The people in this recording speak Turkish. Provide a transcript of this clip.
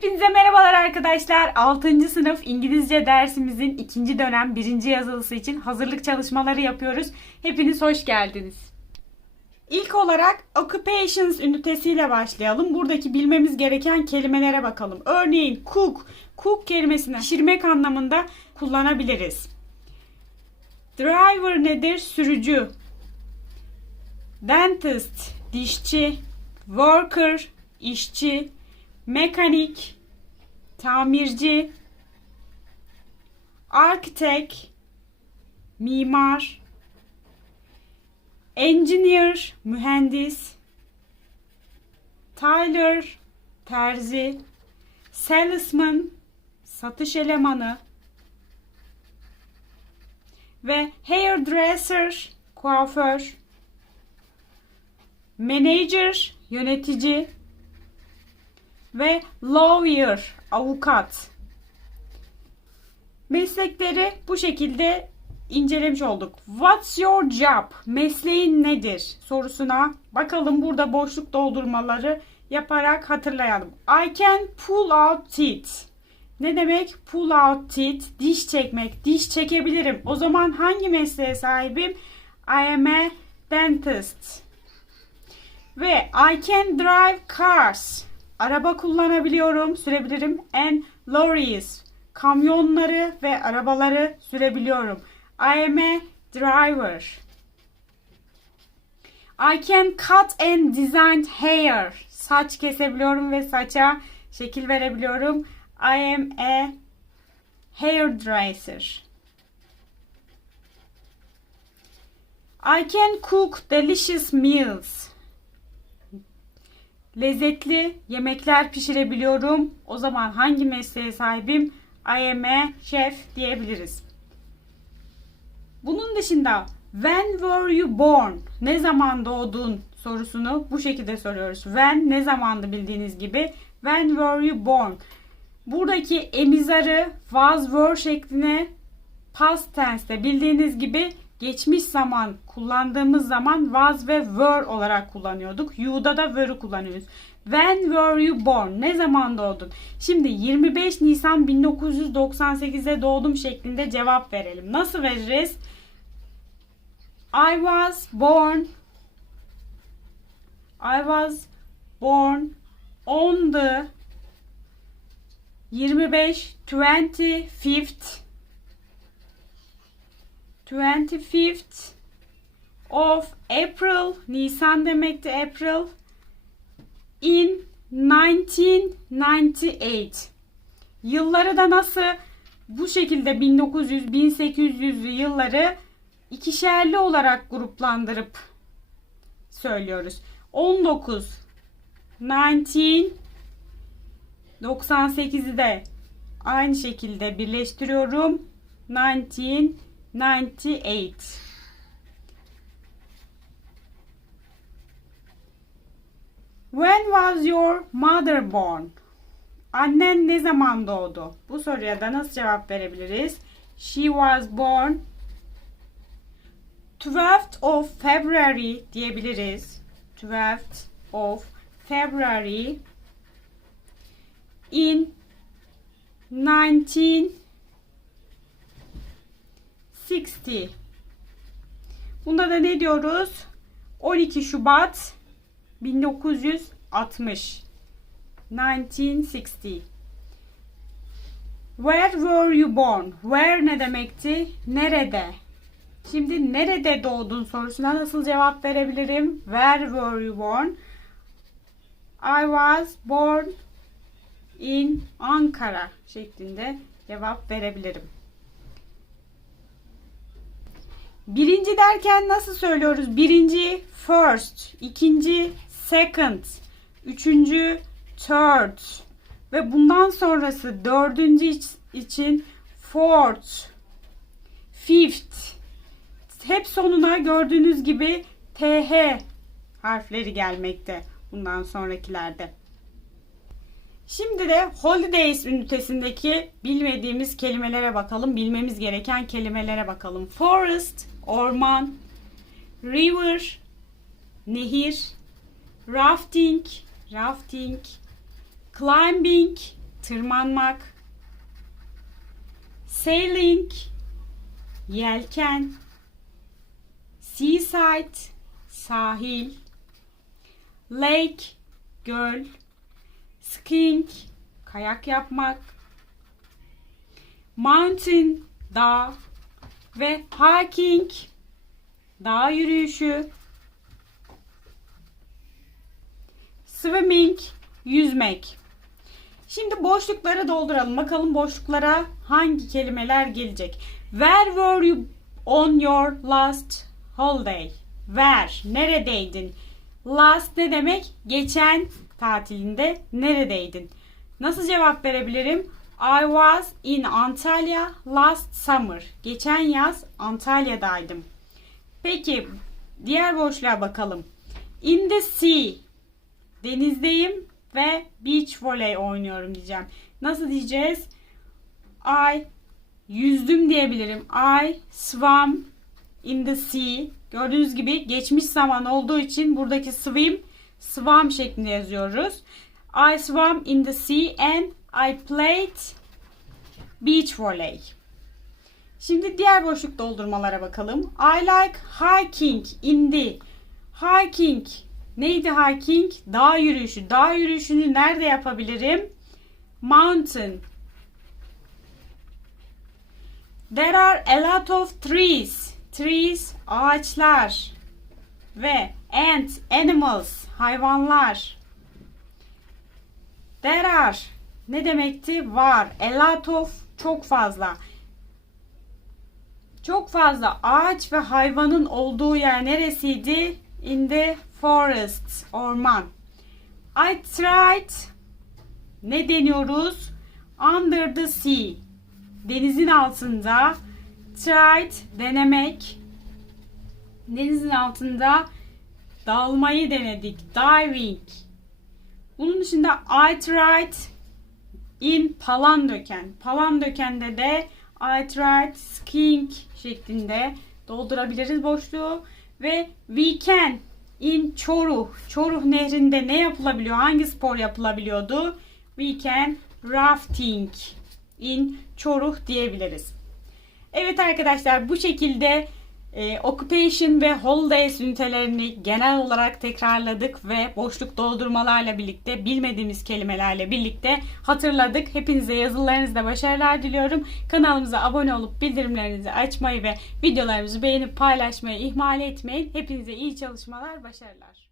Hepinize merhabalar arkadaşlar. 6. sınıf İngilizce dersimizin 2. dönem 1. yazılısı için hazırlık çalışmaları yapıyoruz. Hepiniz hoş geldiniz. İlk olarak occupations ünitesiyle başlayalım. Buradaki bilmemiz gereken kelimelere bakalım. Örneğin cook, cook kelimesini pişirmek anlamında kullanabiliriz. Driver nedir? Sürücü. Dentist, dişçi. Worker, işçi. Mekanik, tamirci. Architect, mimar. Engineer, mühendis. Tyler, terzi. Salesman, satış elemanı. Ve hairdresser, kuaför. Manager, yönetici. Ve lawyer, avukat. Meslekleri bu şekilde incelemiş olduk. What's your job? Mesleğin nedir? sorusuna bakalım burada boşluk doldurmaları yaparak hatırlayalım. I can pull out teeth. Ne demek? Pull out teeth. Diş çekmek. Diş çekebilirim. O zaman hangi mesleğe sahibim? I am a dentist. Ve I can drive cars. Araba kullanabiliyorum, sürebilirim. And lorries. Kamyonları ve arabaları sürebiliyorum. I am a driver. I can cut and design hair. Saç kesebiliyorum ve saça şekil verebiliyorum. I am a hairdresser. I can cook delicious meals. Lezzetli yemekler pişirebiliyorum. O zaman hangi mesleğe sahibim? I am a chef diyebiliriz. Bunun dışında when were you born? Ne zaman doğdun sorusunu bu şekilde soruyoruz. When ne zamandı bildiğiniz gibi. When were you born? Buradaki emizarı was were şekline past tense'te bildiğiniz gibi geçmiş zaman kullandığımız zaman was ve were olarak kullanıyorduk. You'da da were'ü kullanıyoruz. When were you born? Ne zaman doğdun? Şimdi 25 Nisan 1998'de doğdum şeklinde cevap verelim. Nasıl veririz? I was born I was born on the 25 25th 25th of April Nisan demekti April in 1998 yılları da nasıl? Bu şekilde 1900 1800 yılları ikişerli olarak gruplandırıp söylüyoruz. 19 19 98'i de aynı şekilde birleştiriyorum 1998 When was your mother born? Annen ne zaman doğdu? Bu soruya da nasıl cevap verebiliriz? She was born 12th of February diyebiliriz. 12th of February in 1960. Bunda da ne diyoruz? 12 Şubat 1960. 1960. Where were you born? Where ne demekti? Nerede? Şimdi nerede doğdun sorusuna nasıl cevap verebilirim? Where were you born? I was born in Ankara şeklinde cevap verebilirim. Birinci derken nasıl söylüyoruz? Birinci first, ikinci second, üçüncü third ve bundan sonrası dördüncü için fourth, fifth. Hep sonuna gördüğünüz gibi th harfleri gelmekte bundan sonrakilerde. Şimdi de holidays ünitesindeki bilmediğimiz kelimelere bakalım. Bilmemiz gereken kelimelere bakalım. Forest, orman, river, nehir, rafting, rafting, climbing, tırmanmak. Sailing, yelken. Seaside, sahil. Lake, göl. Skiing, kayak yapmak. Mountain, dağ. Ve hiking, dağ yürüyüşü. Swimming, yüzmek. Şimdi boşlukları dolduralım. Bakalım boşluklara hangi kelimeler gelecek. Where were you on your last holiday? Where? Neredeydin? Last ne demek? Geçen tatilinde neredeydin? Nasıl cevap verebilirim? I was in Antalya last summer. Geçen yaz Antalya'daydım. Peki diğer boşluğa bakalım. In the sea. Denizdeyim ve beach volley oynuyorum diyeceğim. Nasıl diyeceğiz? I yüzdüm diyebilirim. I swam in the sea. Gördüğünüz gibi geçmiş zaman olduğu için buradaki swim swam şeklinde yazıyoruz. I swam in the sea and I played beach volley. Şimdi diğer boşluk doldurmalara bakalım. I like hiking in the hiking neydi hiking? Dağ yürüyüşü. Dağ yürüyüşünü nerede yapabilirim? Mountain. There are a lot of trees. Trees ağaçlar ve ants animals hayvanlar. There are ne demekti? Var. A lot of çok fazla. Çok fazla ağaç ve hayvanın olduğu yer neresiydi? In the forest, orman. I tried ne deniyoruz? Under the sea. Denizin altında. Tried denemek. Denizin altında dalmayı denedik. Diving. Bunun dışında I tried in Palandöken. Palandöken'de de I tried skiing şeklinde doldurabiliriz boşluğu. Ve we can in Çoruh. Çoruh nehrinde ne yapılabiliyor? Hangi spor yapılabiliyordu? We can rafting in Çoruh diyebiliriz. Evet arkadaşlar bu şekilde e, occupation ve holidays ünitelerini genel olarak tekrarladık ve boşluk doldurmalarla birlikte bilmediğimiz kelimelerle birlikte hatırladık. Hepinize yazılarınızda başarılar diliyorum. Kanalımıza abone olup bildirimlerinizi açmayı ve videolarımızı beğenip paylaşmayı ihmal etmeyin. Hepinize iyi çalışmalar, başarılar.